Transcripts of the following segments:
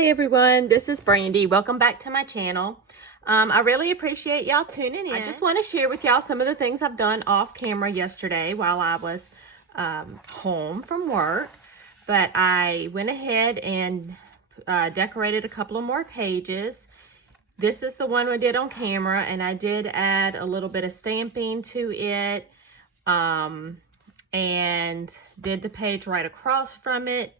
Hi everyone, this is Brandy. Welcome back to my channel. I really appreciate y'all tuning in. I just want to share with y'all some of the things I've done off camera yesterday while I was home from work. But I went ahead and decorated a couple of more pages. This is the one we did on camera, and I did add a little bit of stamping to it and did the page right across from it.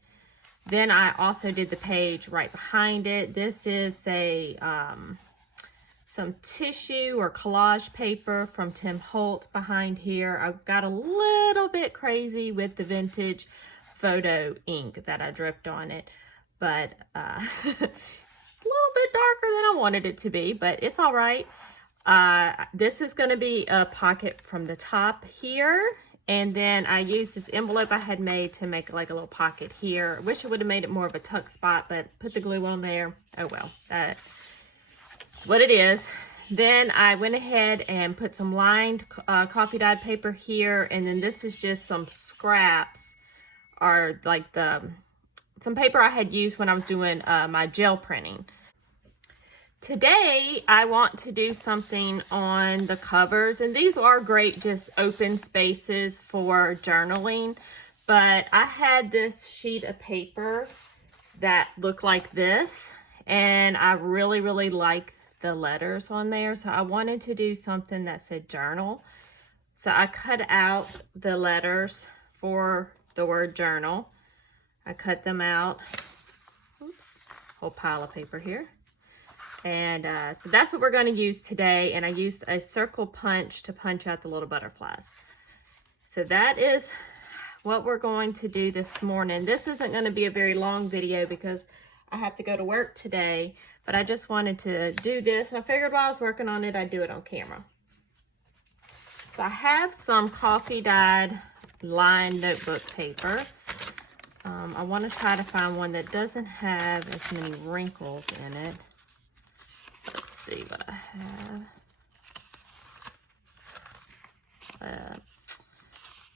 Then I also did the page right behind it. This is some tissue or collage paper from Tim Holtz behind here. I got a little bit crazy with the vintage photo ink that I dripped on it, but a little bit darker than I wanted it to be, but it's all right. This is going to be a pocket from the top here. And then I used this envelope I had made to make like a little pocket here. I wish I would have made it more of a tuck spot, but put the glue on there. Oh well, that's what it is. Then I went ahead and put some lined coffee dyed paper here. And then this is just some scraps, or like some paper I had used when I was doing my gel printing. Today, I want to do something on the covers, and these are great just open spaces for journaling, but I had this sheet of paper that looked like this, and I really like the letters on there, so I wanted to do something that said journal. So I cut out the letters for the word journal. I cut them out. Oops, whole pile of paper here. And so that's what we're going to use today. And I used a circle punch to punch out the little butterflies. So that is what we're going to do this morning. This isn't going to be a very long video because I have to go to work today. But I just wanted to do this. And I figured while I was working on it, I'd do it on camera. So I have some coffee dyed lined notebook paper. I want to try to find one that doesn't have as many wrinkles in it. Let's see what I have.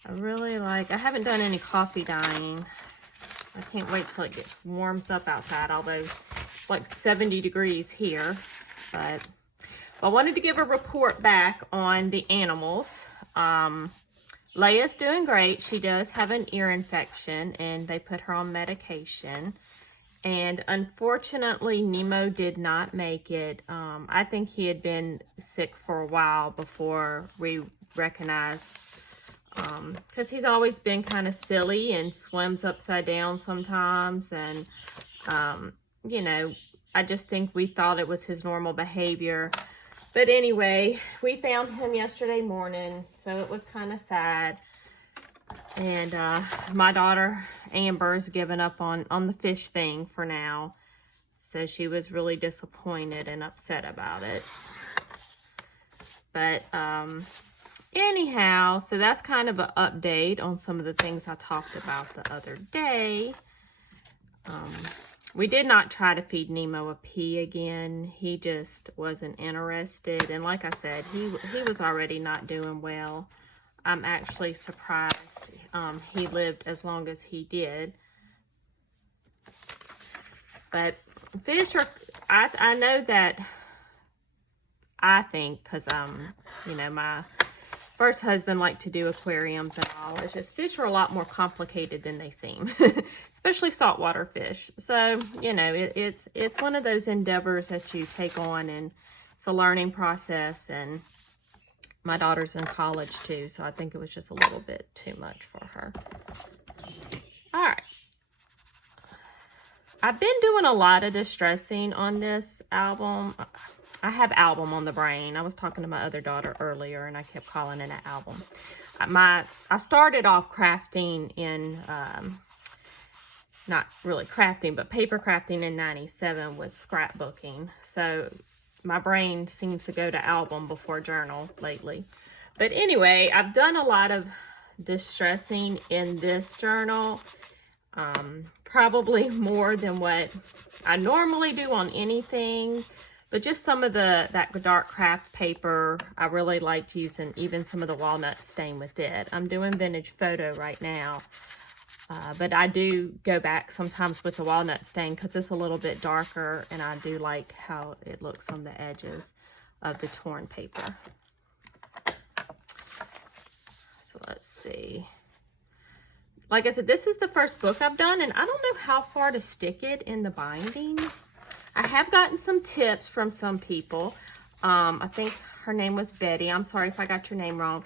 I really like, I haven't done any coffee dyeing. I can't wait till it warms up outside, although it's like 70 degrees here. But I wanted to give a report back on the animals. Leia's doing great. She does have an ear infection, and they put her on medication. And unfortunately, Nemo did not make it. I think he had been sick for a while before we recognized, because he's always been kind of silly and swims upside down sometimes. And, you know, I just think we thought it was his normal behavior. But anyway, we found him yesterday morning, so it was kind of sad. And my daughter Amber's given up on the fish thing for now, so she was really disappointed and upset about it. But anyhow, so that's kind of an update on some of the things I talked about the other day. We did not try to feed Nemo a pea again. He just wasn't interested, and like I said, he was already not doing well. I'm actually surprised he lived as long as he did. But fish are, I know that, I think, because, you know, my first husband liked to do aquariums and all. It's just fish are a lot more complicated than they seem, especially saltwater fish. So, you know, it's one of those endeavors that you take on, and it's a learning process. And my daughter's in college too, so I think it was just a little bit too much for her. All right. I've been doing a lot of distressing on this album. I have album on the brain. I was talking to my other daughter earlier, and I kept calling it an album. I started off crafting in, not really crafting, but paper crafting in '97 with scrapbooking. So my brain seems to go to album before journal lately. But anyway, I've done a lot of distressing in this journal. Probably more than what I normally do on anything. But just some of that dark craft paper, I really liked using even some of the walnut stain with it. I'm doing vintage photo right now. But I do go back sometimes with the walnut stain because it's a little bit darker, and I do like how it looks on the edges of the torn paper. So let's see. Like I said, this is the first book I've done, and I don't know how far to stick it in the binding. I have gotten some tips from some people. I think her name was Betty. I'm sorry if I got your name wrong.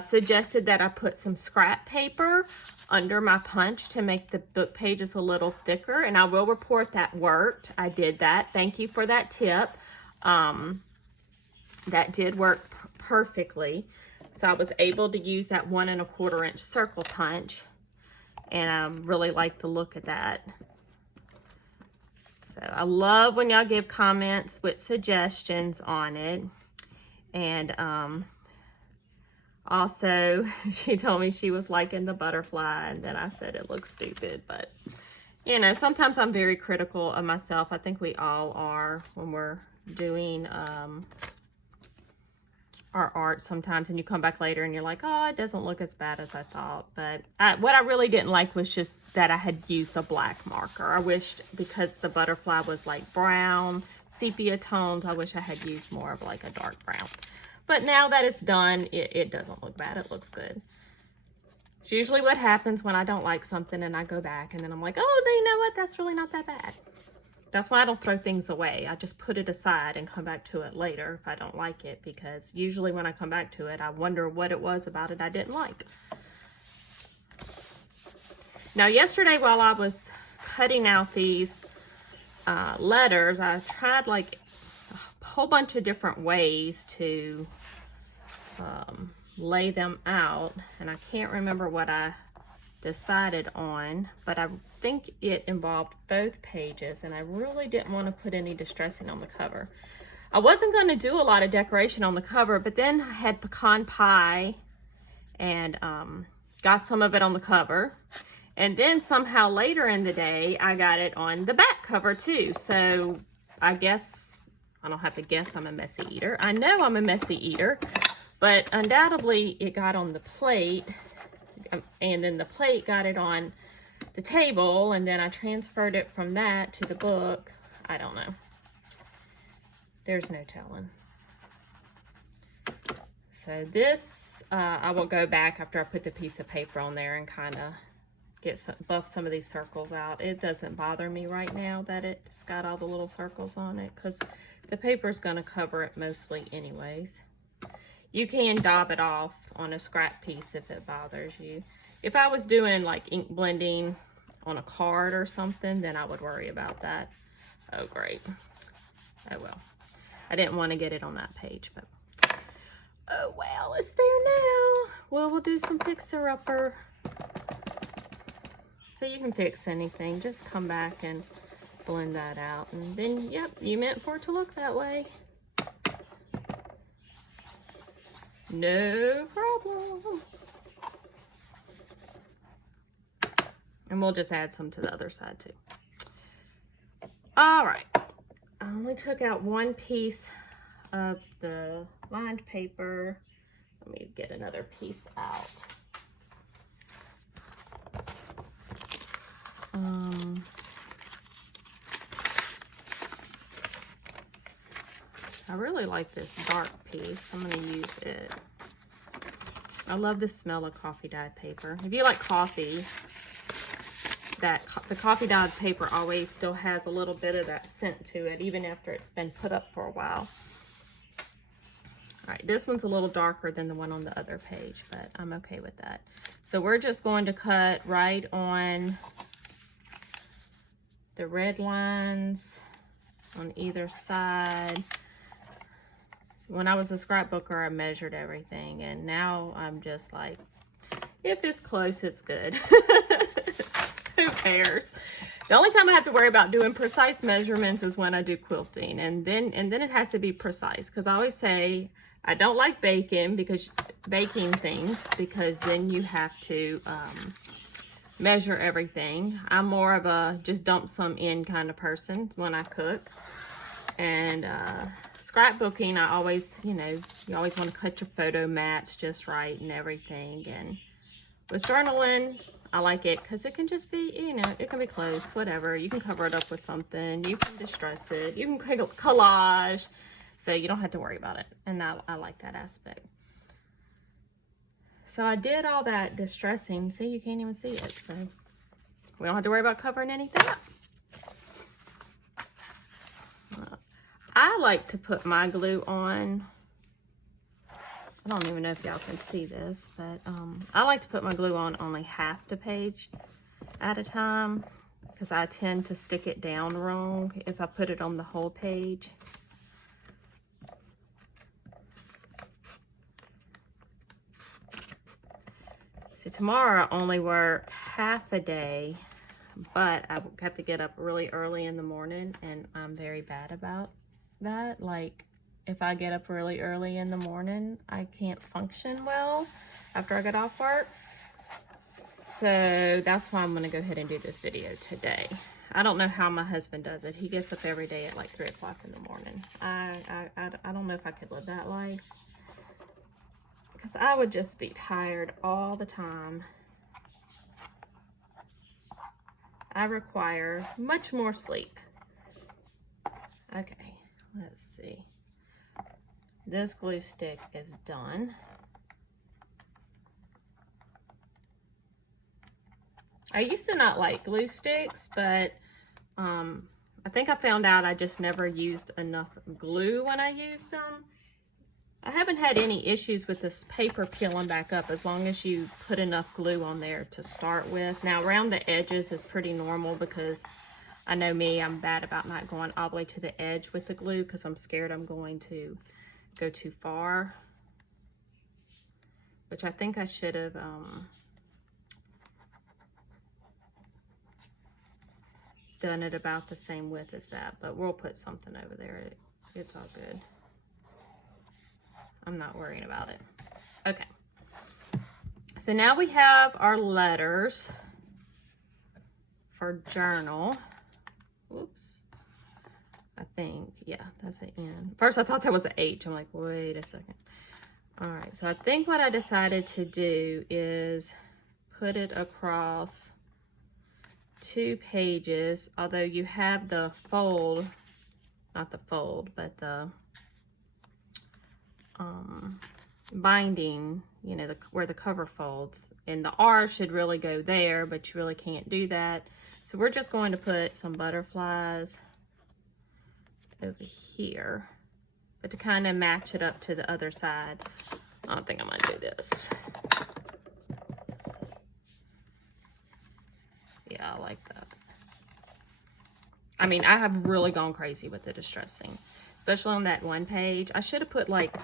Suggested that I put some scrap paper under my punch to make the book pages a little thicker, and I will report that worked. I did that. Thank you for that tip. That did work perfectly. So I was able to use that 1 1/4 inch circle punch, and I really like the look of that. So I love when y'all give comments with suggestions on it. And also, she told me she was liking the butterfly, and then I said it looks stupid. But, you know, sometimes I'm very critical of myself. I think we all are when we're doing our art sometimes, and you come back later and you're like, oh, it doesn't look as bad as I thought. But what I really didn't like was just that I had used a black marker. I wished, because the butterfly was like brown, sepia tones, I wish I had used more of like a dark brown. But now that it's done, it doesn't look bad. It looks good. It's usually what happens when I don't like something and I go back and then I'm like, oh, you know what? That's really not that bad. That's why I don't throw things away. I just put it aside and come back to it later if I don't like it, because usually when I come back to it, I wonder what it was about it I didn't like. Now, yesterday while I was cutting out these letters, I tried like a whole bunch of different ways to lay them out, and I can't remember what I decided on, but I think it involved both pages, and I really didn't want to put any distressing on the cover. I wasn't going to do a lot of decoration on the cover, but then I had pecan pie and got some of it on the cover, and then somehow later in the day I got it on the back cover too. So I guess I don't have to guess I'm a messy eater. I know I'm a messy eater, but undoubtedly it got on the plate, and then the plate got it on the table, and then I transferred it from that to the book. I don't know. There's no telling. So this, I will go back after I put the piece of paper on there and kind of buff some of these circles out. It doesn't bother me right now that it's got all the little circles on it, because the paper is going to cover it mostly anyways. You can daub it off on a scrap piece if it bothers you. If I was doing like ink blending on a card or something, then I would worry about that. Oh, great. Oh, well. I didn't want to get it on that page, but oh, well, it's there now. Well, we'll do some fixer-upper. So you can fix anything. Just come back and blend that out. And then, yep, you meant for it to look that way. No problem. And we'll just add some to the other side too. All right. I only took out one piece of the lined paper. Let me get another piece out. I really like this dark piece. I'm going to use it. I love the smell of coffee dyed paper. If you like coffee, the coffee dyed paper always still has a little bit of that scent to it, even after it's been put up for a while. All right, this one's a little darker than the one on the other page, but I'm okay with that. So we're just going to cut right on the red lines on either side. When I was a scrapbooker, I measured everything, and now I'm just like, if it's close, it's good. Who cares? The only time I have to worry about doing precise measurements is when I do quilting, and then it has to be precise, because I always say I don't like baking things, because then you have to measure everything. I'm more of a just dump some in kind of person when I cook. And scrapbooking, I always, you always want to cut your photo match just right and everything. And with journaling, I like it because it can just be, you know, it can be close, whatever. You can cover it up with something. You can distress it. You can create a collage. So you don't have to worry about it. And I like that aspect. So I did all that distressing. See, you can't even see it. So we don't have to worry about covering anything up. I like to put my glue on. I don't even know if y'all can see this, but I like to put my glue on only half the page at a time because I tend to stick it down wrong if I put it on the whole page. So tomorrow I only work half a day, but I have to get up really early in the morning, and I'm very bad about that. Like, if I get up really early in the morning, I can't function well after I get off work. So that's why I'm gonna go ahead and do this video today. I don't know how my husband does it. He gets up every day at like 3 o'clock in the morning. I don't know if I could live that life, because I would just be tired all the time. I require much more sleep. Okay, let's see. This glue stick is done. I used to not like glue sticks, but I think I found out I just never used enough glue when I used them. I haven't had any issues with this paper peeling back up as long as you put enough glue on there to start with. Now around the edges is pretty normal because I know me, I'm bad about not going all the way to the edge with the glue because I'm scared I'm going to go too far, which I think I should have done it about the same width as that, but we'll put something over there. It's all good. I'm not worrying about it. Okay, so now we have our letters for journal. Oops. I think, yeah, that's an N. First I thought that was an H. I'm like, wait a second. All right, so I think what I decided to do is put it across 2 pages, although you have the fold, not the fold, but the binding, you know, where the cover folds, and the R should really go there, but you really can't do that. So we're just going to put some butterflies over here, but to kind of match it up to the other side. I don't think I'm gonna do this. Yeah, I like that. I mean, I have really gone crazy with the distressing, especially on that one page. I should have put like,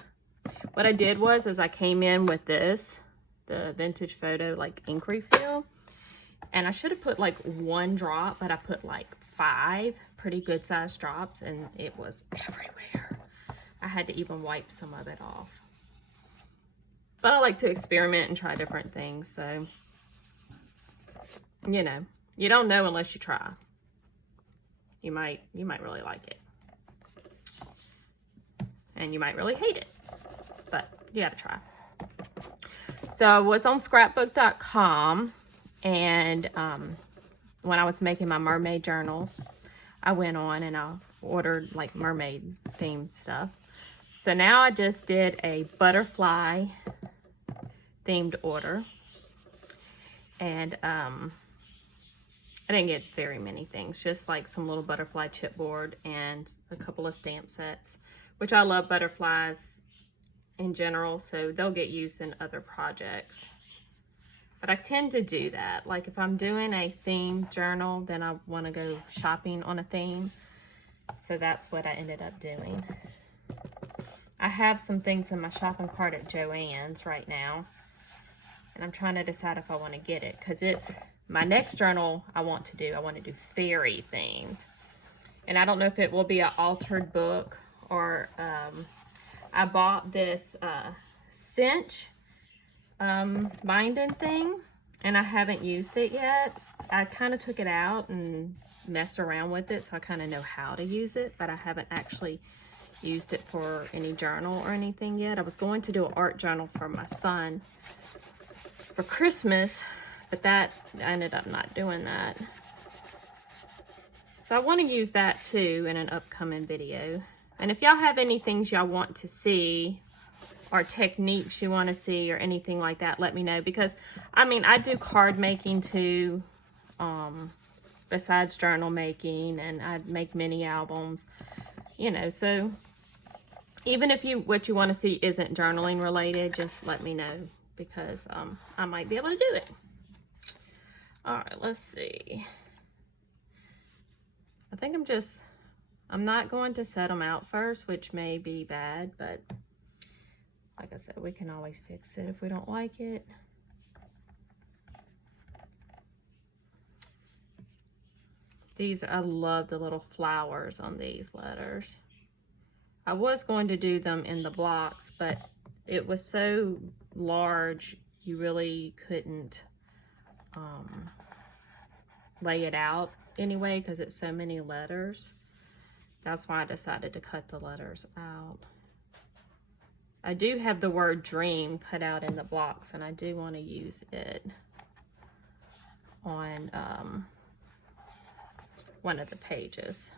what I did was I came in with this, the vintage photo like ink refill, and I should have put like 1 drop, but I put like 5 pretty good sized drops, and it was everywhere. I had to even wipe some of it off. But I like to experiment and try different things, so, you know, you don't know unless you try. You might really like it. And you might really hate it, but you gotta try. So I was on scrapbook.com, and when I was making my mermaid journals, I went on and I ordered like mermaid themed stuff. So now I just did a butterfly themed order, and I didn't get very many things, just like some little butterfly chipboard and a couple of stamp sets, which I love butterflies in general, so they'll get used in other projects. But I tend to do that. Like if I'm doing a themed journal, then I want to go shopping on a theme. So that's what I ended up doing. I have some things in my shopping cart at Joann's right now, and I'm trying to decide if I want to get it, because it's my next journal I want to do fairy themed. And I don't know if it will be an altered book or I bought this cinch binding thing, and I haven't used it yet. I kind of took it out and messed around with it, so I kind of know how to use it, but I haven't actually used it for any journal or anything yet. I was going to do an art journal for my son for Christmas, but that, I ended up not doing that. So I want to use that too in an upcoming video. And if y'all have any things y'all want to see, or techniques you want to see, or anything like that, let me know. Because, I mean, I do card making too, besides journal making, and I make mini albums, you know. So even if what you want to see isn't journaling related, just let me know, because I might be able to do it. All right, let's see. I think I'm not going to set them out first, which may be bad, but like I said, we can always fix it if we don't like it. These, I love the little flowers on these letters. I was going to do them in the blocks, but it was so large, you really couldn't lay it out anyway, because it's so many letters. That's why I decided to cut the letters out. I do have the word dream cut out in the blocks, and I do want to use it on one of the pages.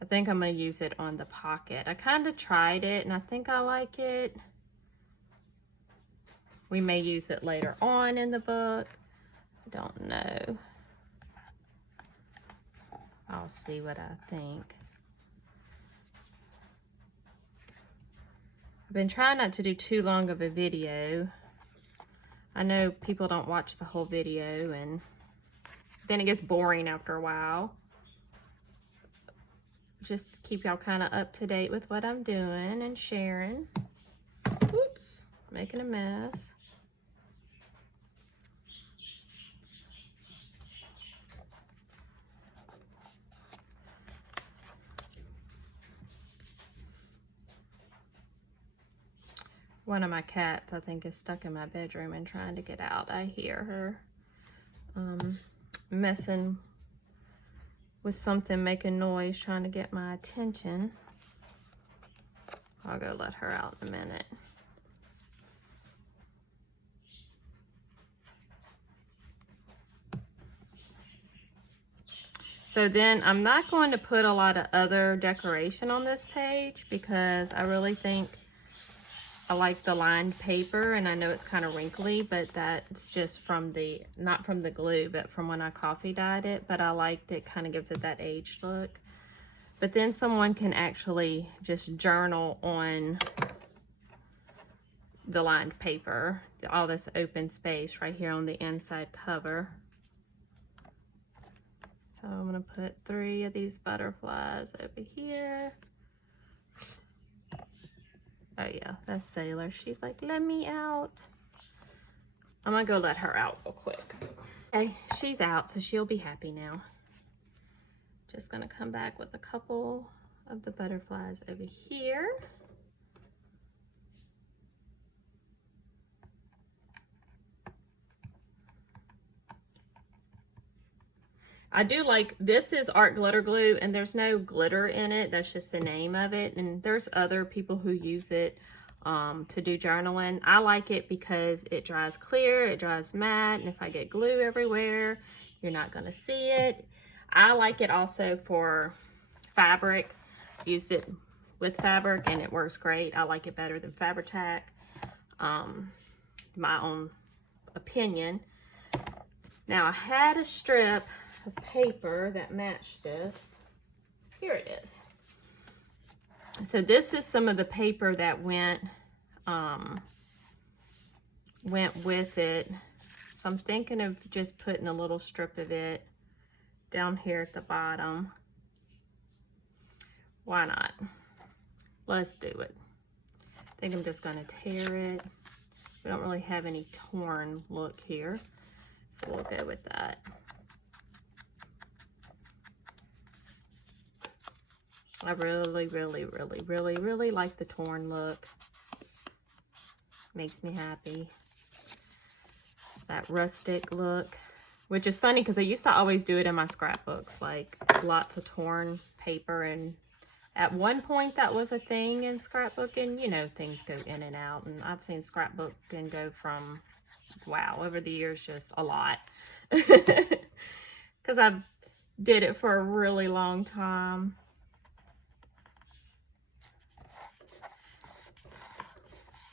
I think I'm going to use it on the pocket. I kind of tried it, and I think I like it. We may use it later on in the book. I don't know. I'll see what I think. I've been trying not to do too long of a video. I know people don't watch the whole video, and then it gets boring after a while. Just keep y'all kind of up to date with what I'm doing and sharing. Oops, making a mess. One of my cats, I think, is stuck in my bedroom and trying to get out. I hear her messing with something, making noise, trying to get my attention. I'll go let her out in a minute. So then I'm not going to put a lot of other decoration on this page, because I really think I like the lined paper, and I know it's kind of wrinkly, but that's just from the, not from the glue, but from when I coffee dyed it. But I liked it, kind of gives it that aged look. But then someone can actually just journal on the lined paper, all this open space right here on the inside cover. So I'm gonna put 3 of these butterflies over here. Oh yeah, that's Sailor. She's like, let me out. I'm gonna go let her out real quick. Okay, she's out, so she'll be happy now. Just gonna come back with a couple of the butterflies over here. I do like, this is art glitter glue, and there's no glitter in it. That's just the name of it. And there's other people who use it to do journaling. I like it because it dries clear, it dries matte, and if I get glue everywhere, you're not gonna see it. I like it also for fabric. Used it with fabric and it works great. I like it better than Fabri-Tac. My own opinion. Now I had a strip of paper that matched this. Here it is. So this is some of the paper that went with it. So I'm thinking of just putting a little strip of it down here at the bottom. Why not? Let's do it. I think I'm just gonna tear it. We don't really have any torn look here, so we'll go with that. I really, really, really, really, really like the torn look. Makes me happy. It's that rustic look, which is funny because I used to always do it in my scrapbooks, like lots of torn paper. And at one point that was a thing in scrapbooking. You know, things go in and out, and I've seen scrapbooking go from wow, over the years, just a lot. Because I did it for a really long time.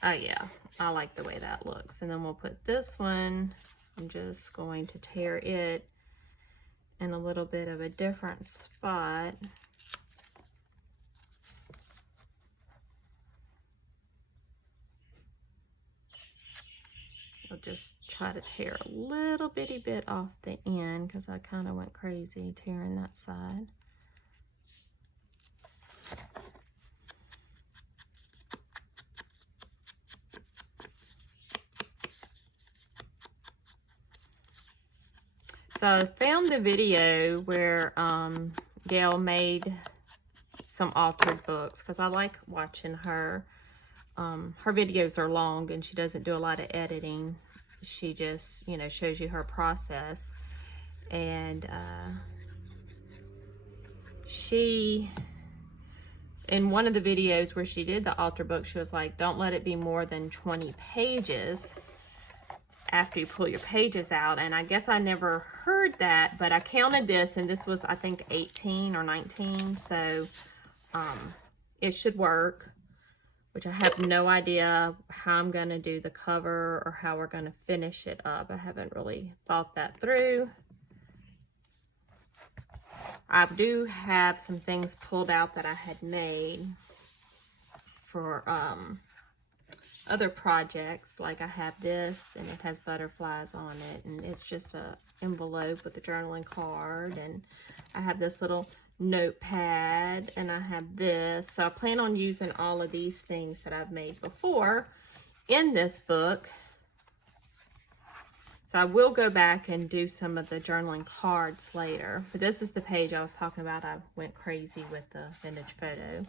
Oh yeah, I like the way that looks. And then we'll put this one, I'm just going to tear it in a little bit of a different spot. I'll just try to tear a little bitty bit off the end because I kind of went crazy tearing that side. So I found the video where Gail made some altered books because I like watching her. Her videos are long and she doesn't do a lot of editing. She just, you know, shows you her process. And she, in one of the videos where she did the altar book, she was like, don't let it be more than 20 pages after you pull your pages out. And I guess I never heard that, but I counted this and this was, I think, 18 or 19. So it should work, which I have no idea how I'm going to do the cover or how we're going to finish it up. I haven't really thought that through. I do have some things pulled out that I had made for other projects. Like I have this and it has butterflies on it and it's just a envelope with a journaling card, and I have this little notepad and I have this. So I plan on using all of these things that I've made before in this book. So I will go back and do some of the journaling cards later, but this is the page I was talking about. I went crazy with the vintage photo.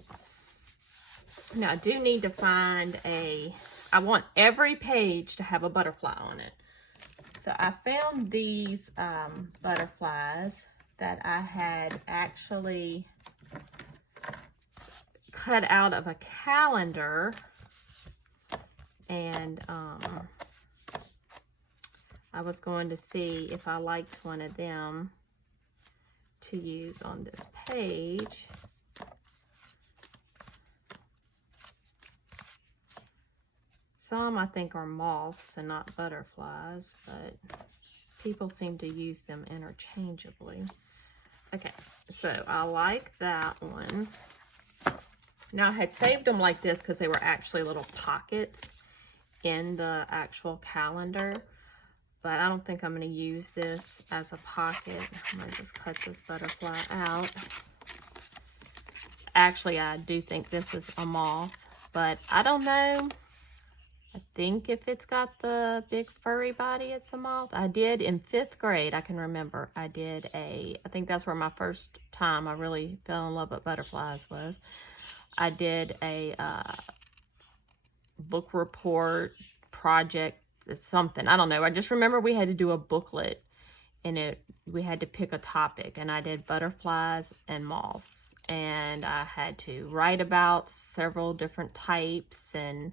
Now I do need to find I want every page to have a butterfly on it. So I found these butterflies that I had actually cut out of a calendar, and I was going to see if I liked one of them to use on this page. Some I think are moths and not butterflies, but people seem to use them interchangeably. Okay, so I like that one. Now I had saved them like this because they were actually little pockets in the actual calendar, but I don't think I'm going to use this as a pocket. I'm going to just cut this butterfly out. Actually, I do think this is a moth, but I don't know. I think if it's got the big furry body, it's a moth. I did in 5th grade, I can remember, I think that's where my first time I really fell in love with butterflies was. I did a book report project, something, I don't know. I just remember we had to do a booklet and we had to pick a topic, and I did butterflies and moths, and I had to write about several different types and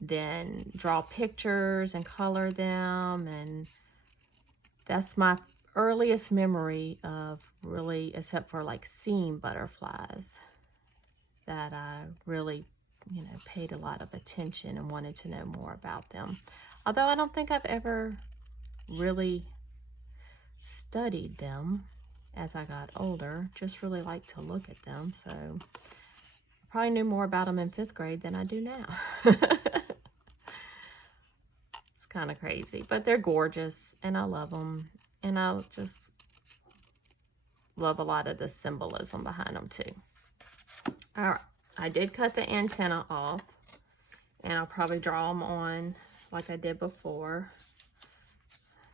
then draw pictures and color them. And that's my earliest memory of really, except for like seeing butterflies, that I really, you know, paid a lot of attention and wanted to know more about them. Although I don't think I've ever really studied them as I got older, just really liked to look at them. So probably knew more about them in 5th grade than I do now. It's kind of crazy, but they're gorgeous and I love them. And I just love a lot of the symbolism behind them too. All right, I did cut the antenna off, and I'll probably draw them on like I did before.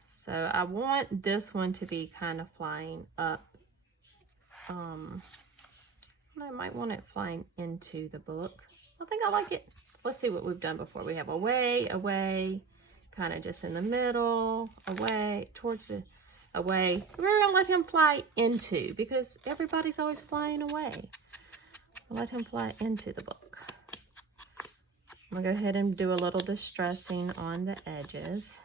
So I want this one to be kind of flying up. I might want it flying into the book. I think I like it. Let's see what we've done before. We have away, away, kind of just in the middle, away, towards the, away. We're going to let him fly into, because everybody's always flying away. I'll let him fly into the book. I'm going to go ahead and do a little distressing on the edges.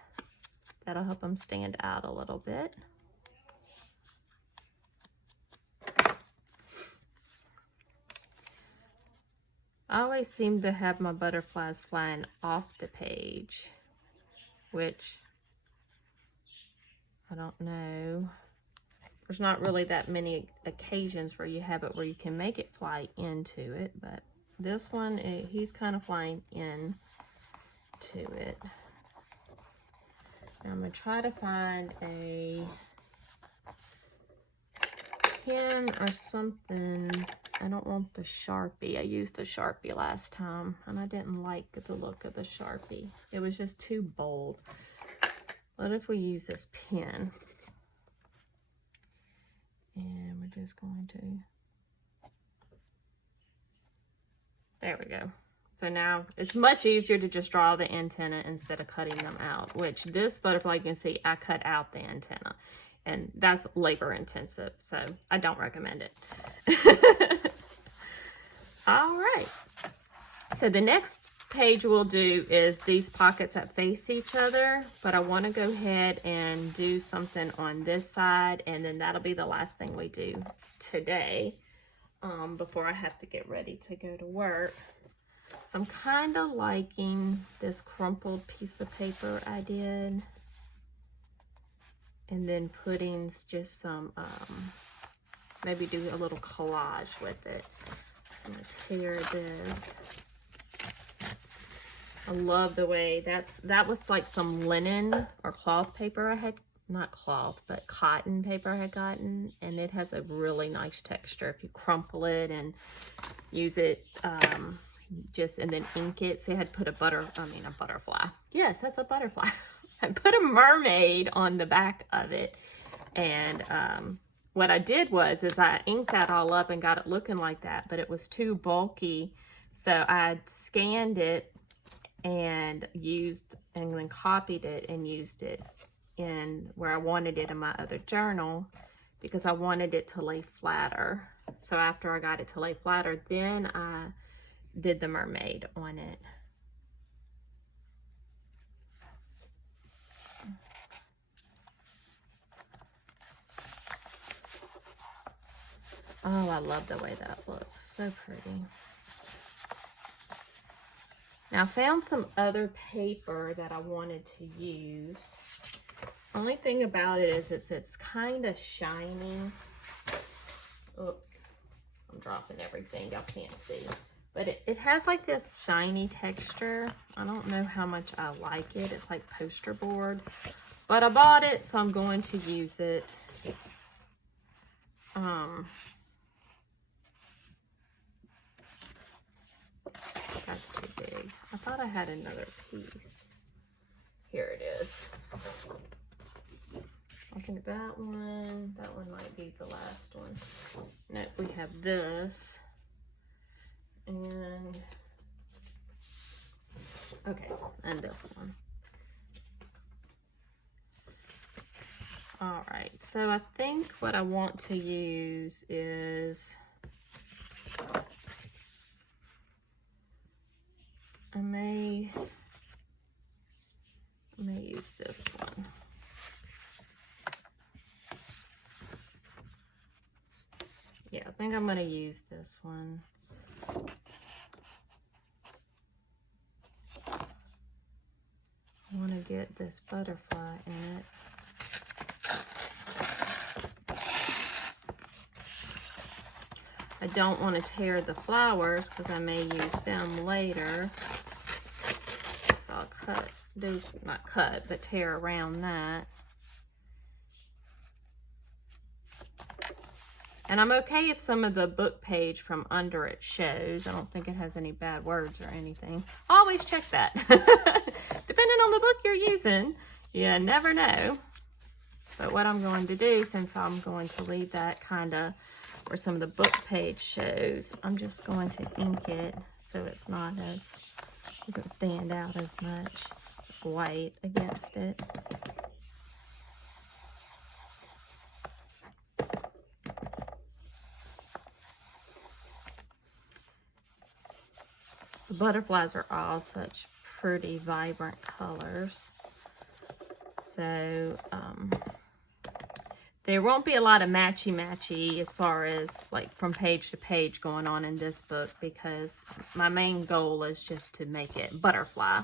That'll help them stand out a little bit. I always seem to have my butterflies flying off the page, which I don't know. There's not really that many occasions where you have it where you can make it fly into it, but this one, he's kind of flying in to it. Now I'm going to try to find a pen or something. I don't want the Sharpie. I used the Sharpie last time, and I didn't like the look of the Sharpie. It was just too bold. What if we use this pen? And we're just going to... There we go. So now it's much easier to just draw the antenna instead of cutting them out, which this butterfly, you can see I cut out the antenna. And that's labor intensive, so I don't recommend it. All right. So the next page we'll do is these pockets that face each other, but I want to go ahead and do something on this side, and then that'll be the last thing we do today before I have to get ready to go to work. So I'm kind of liking this crumpled piece of paper I did. And then putting just some, maybe do a little collage with it. So I'm gonna tear this. I love the way that was like some linen or cloth paper I had, not cloth, but cotton paper I had gotten. And it has a really nice texture if you crumple it and use it, and then ink it. So I had put a butterfly. Yes, that's a butterfly. I put a mermaid on the back of it, and what I did was I inked that all up and got it looking like that, but it was too bulky, so I scanned it and then copied it and used it in where I wanted it in my other journal, because I wanted it to lay flatter. So after I got it to lay flatter, then I did the mermaid on it. Oh, I love the way that looks. So pretty. Now I found some other paper that I wanted to use. Only thing about it is it's kind of shiny. Oops, I'm dropping everything. Y'all can't see. But it has like this shiny texture. I don't know how much I like it. It's like poster board. But I bought it, so I'm going to use it. That's too big. I thought I had another piece. Here it is. I think that one might be the last one. No, we have this. And, okay, and this one. All right, so I think what I want to use is, I may use this one. Yeah, I think I'm going to use this one. I want to get this butterfly in it. I don't want to tear the flowers because I may use them later. So I'll but tear around that. And I'm okay if some of the book page from under it shows. I don't think it has any bad words or anything. Always check that. Depending on the book you're using, you never know. But what I'm going to do, since I'm going to leave that kind of where some of the book page shows, I'm just going to ink it so it's doesn't stand out as much white against it. The butterflies are all such pretty vibrant colors. So So there won't be a lot of matchy-matchy as far as like from page to page going on in this book, because my main goal is just to make it butterfly.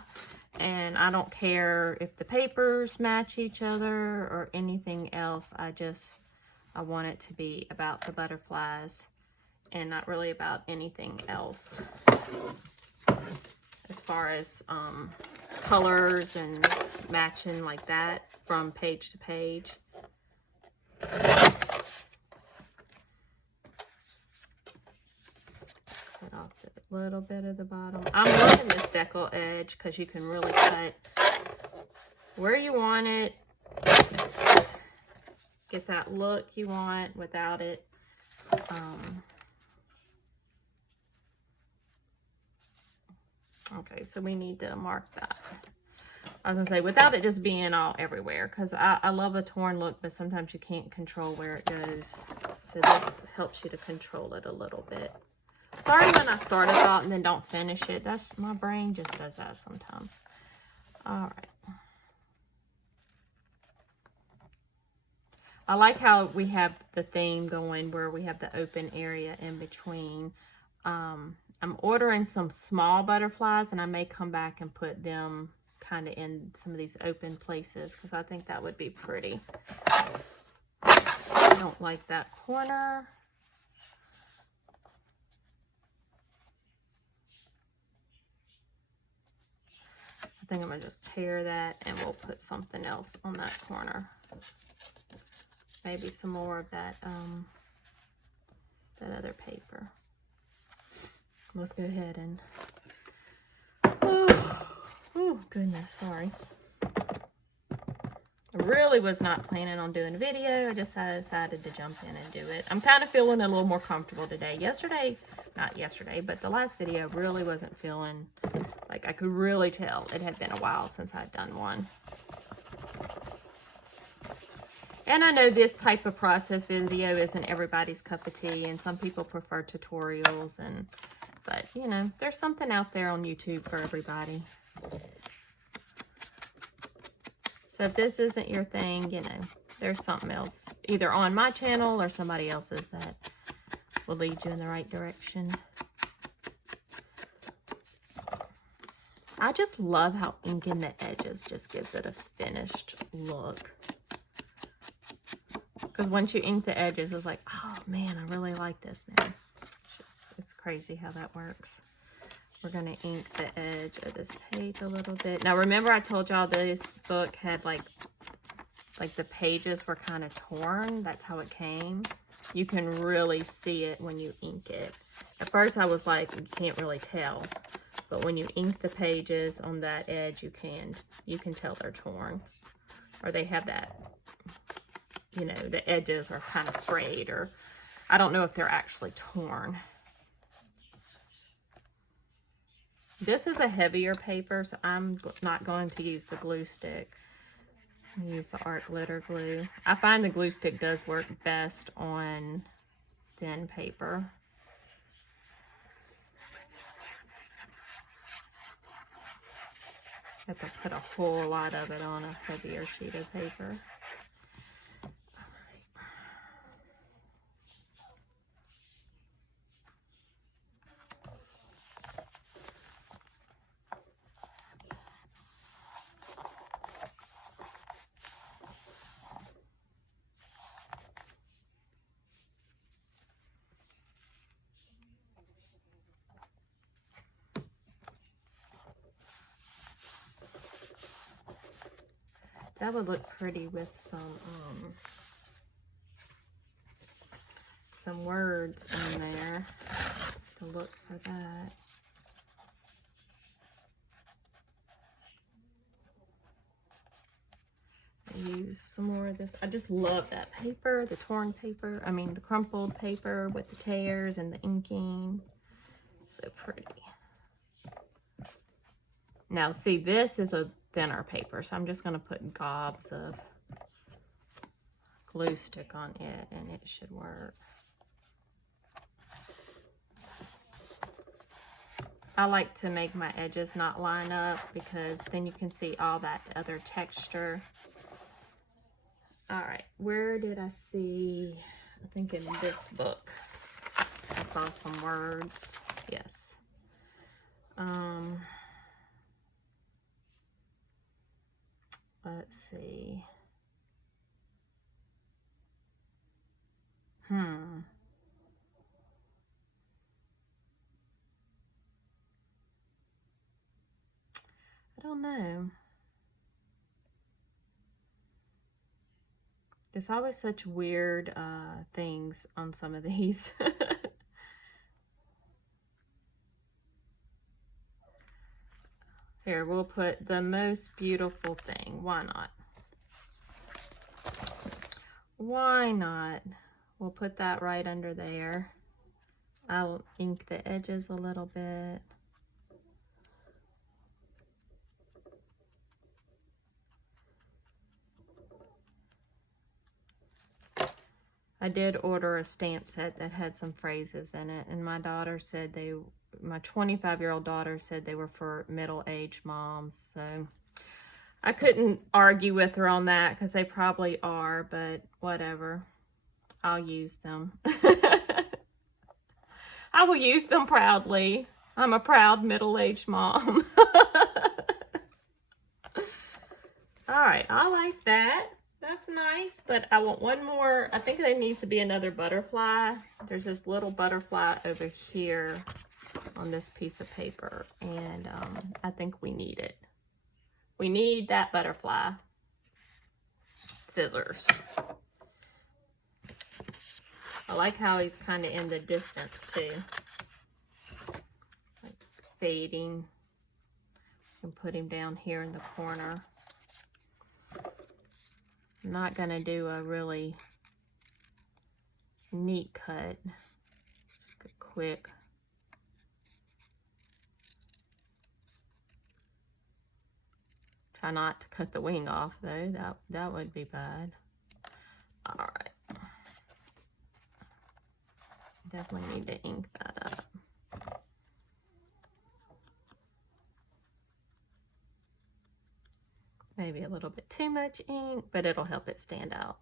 And I don't care if the papers match each other or anything else. I want it to be about the butterflies and not really about anything else as far as colors and matching like that from page to page. Cut off a little bit of the bottom. I'm loving this decal edge because you can really cut where you want it. Get that look you want without it. Okay, so we need to mark that. I was gonna say, without it just being all everywhere, because I love a torn look, but sometimes you can't control where it goes. So this helps you to control it a little bit. Sorry when I start a thought and then don't finish it. That's, my brain just does that sometimes. All right. I like how we have the theme going where we have the open area in between. I'm ordering some small butterflies, and I may come back and put them kind of in some of these open places because I think that would be pretty. I don't like that corner. I think I'm going to just tear that and we'll put something else on that corner. Maybe some more of that, that other paper. Let's go ahead and, oh goodness, sorry. I really was not planning on doing a video. I just decided to jump in and do it. I'm kind of feeling a little more comfortable today. Not yesterday, but the last video really wasn't feeling like I could really tell it had been a while since I'd done one. And I know this type of process video isn't everybody's cup of tea, and some people prefer tutorials, but you know, there's something out there on YouTube for everybody. So if this isn't your thing, you know, there's something else either on my channel or somebody else's that will lead you in the right direction. I just love how inking the edges just gives it a finished look. Because once you ink the edges, it's like, oh man, I really like this now. It's crazy how that works. We're going to ink the edge of this page a little bit. Now, remember I told y'all this book had like the pages were kind of torn. That's how it came. You can really see it when you ink it. At first, I was like, you can't really tell. But when you ink the pages on that edge, you can tell they're torn. Or they have that, you know, the edges are kind of frayed, or I don't know if they're actually torn. This is a heavier paper, so I'm not going to use the glue stick. I'll use the art glitter glue. I find the glue stick does work best on thin paper. I have to put a whole lot of it on a heavier sheet of paper. That would look pretty with some words in there to look for that. I use some more of this. I just love that paper, the torn paper. I mean, the crumpled paper with the tears and the inking. It's so pretty. Now, see, this is a thinner paper, so I'm just going to put gobs of glue stick on it, and it should work. I like to make my edges not line up because then you can see all that other texture All right, where did I see? I think in this book I saw some words. Yes. Let's see. I don't know. There's always such weird things on some of these. Here, we'll put the most beautiful thing. Why not? Why not? We'll put that right under there. I'll ink the edges a little bit. I did order a stamp set that had some phrases in it, and my daughter said my 25-year-old daughter said they were for middle-aged moms, so I couldn't argue with her on that because they probably are, but whatever. I'll use them. I will use them proudly. I'm a proud middle-aged mom. All right, I like that. That's nice, but I want one more. I think there needs to be another butterfly. There's this little butterfly over here on this piece of paper, and I think we need it. We need that butterfly. Scissors. I like how he's kind of in the distance too. Like fading. And put him down here in the corner. I'm not going to do a really neat cut. Just a quick. Try not to cut the wing off though. That would be bad. All right. Definitely need to ink that up. Maybe a little bit too much ink, but it'll help it stand out.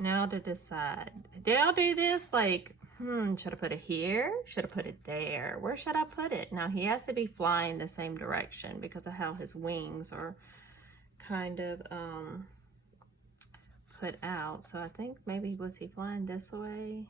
Now to decide, did I do this like, should I put it here? Should I put it there? Where should I put it? Now he has to be flying the same direction because of how his wings are kind of put out. So I think maybe, was he flying this way?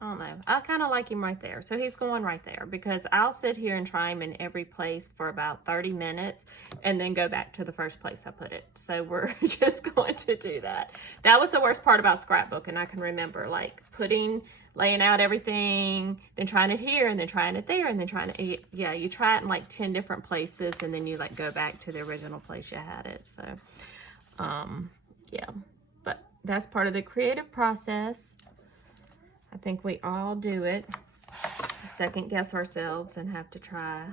I don't know. I kind of like him right there. So he's going right there because I'll sit here and try him in every place for about 30 minutes and then go back to the first place I put it. So we're just going to do that. That was the worst part about scrapbooking. I can remember like laying out everything, then trying it here and then trying it there and then trying it. Yeah, you try it in like 10 different places and then you like go back to the original place you had it. So, yeah, but that's part of the creative process. I think we all do it, second guess ourselves and have to try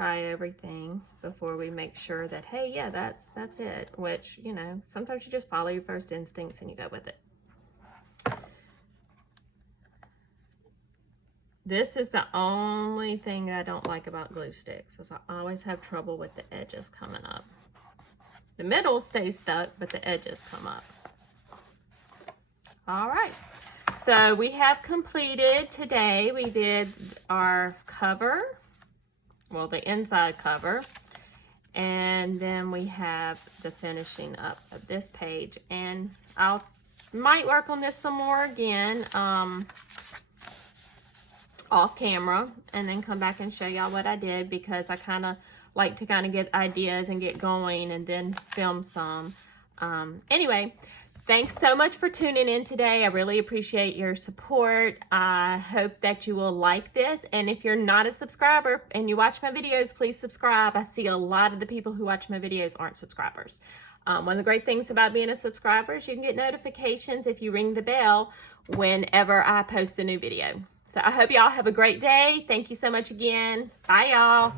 everything before we make sure that, hey, yeah, that's it, which, you know, sometimes you just follow your first instincts and you go with it. This is the only thing that I don't like about glue sticks, is I always have trouble with the edges coming up. The middle stays stuck, but the edges come up. All right. So we have completed today. We did our cover, well, the inside cover, and then we have the finishing up of this page. And I might work on this some more again off camera and then come back and show y'all what I did, because I kind of like to kind of get ideas and get going and then film some. Anyway, thanks so much for tuning in today. I really appreciate your support. I hope that you will like this. And if you're not a subscriber and you watch my videos, please subscribe. I see a lot of the people who watch my videos aren't subscribers. One of the great things about being a subscriber is you can get notifications if you ring the bell whenever I post a new video. So I hope y'all have a great day. Thank you so much again. Bye, y'all.